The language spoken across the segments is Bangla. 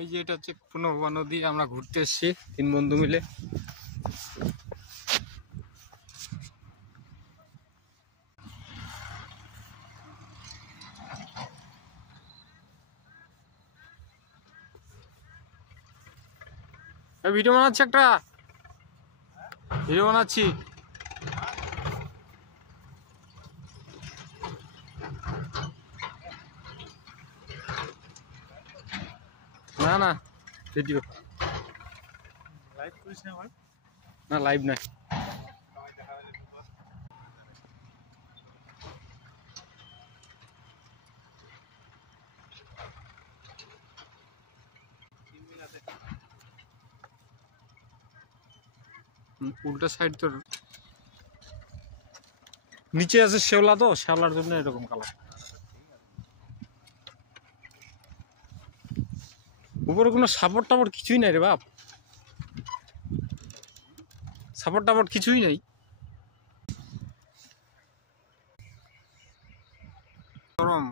এই যে এটা হচ্ছে পুনর্ভবা নদী, আমরা ঘুরতে এসেছি 3 বন্ধু মিলে। ভিডিও বানাচ্ছি, একটা ভিডিও বানাচ্ছি। না না ভিডিও লাইভ করিস না? না, লাইভ নাই। উল্টা সাইড তো নিচে আছে শেওলা, তো শেওলার জন্য এরকম কালার। উপরে কোনো সাপোর্ট টাপোর্ট কিছুই নাই রে বাপ, সাপোর্ট টাপোর্ট কিছুই নাই। গরম,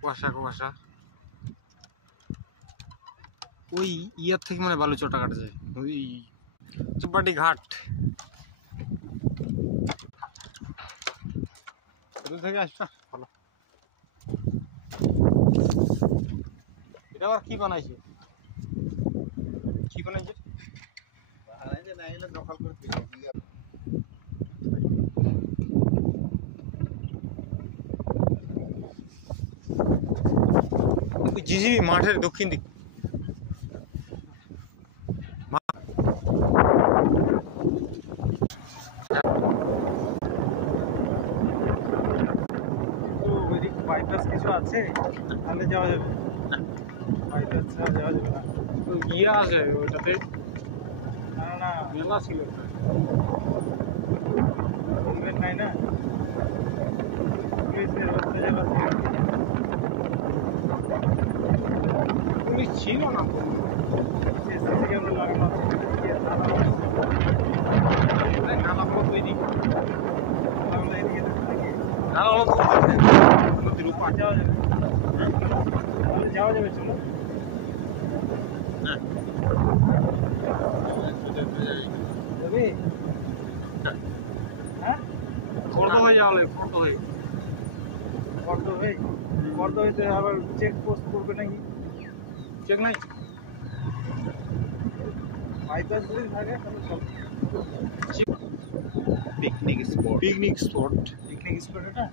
কুয়াশা কুয়াশা। ওই ইয়ার থেকে মানে বালু চটা কাটছে, ওই চুপাটি ঘাট থেকে আসবা। ভালো, এটা আবার কি বানাইছে, কি বানাইছে? জিজিবি মাঠের দক্ষিণ দিক। বাইপাস কিছু আছে তাহলে যাওয়া যাবে, বাইপাস ছাড়া যাওয়া যাবে না। ইয়ে আছে ওইটাতে, না না মেলা ছিল, হেলমেট নাই না, পুলিশের অত্যাচার আছে। পুলিশ ছিল না, সিসি ক্যামেরা লাগানো আছে, নালা পথ ওই দিক, আমরা এদিকে থাকি, নালা হলো নদীর উপর। যাওয়া যাবে, তাহলে যাওয়া যাবে, চলো। যাবি? হ্যাঁ, ফটো হয়ে যাওয়া লাগে, ফটো হয়ে। ফর্দ হইতে আবার চেক পোস্ট করবে নাকি? চেক নাই, বাইপাস যদি থাকে তাহলে সব picnic spot, picnic spot picnic spot এটা।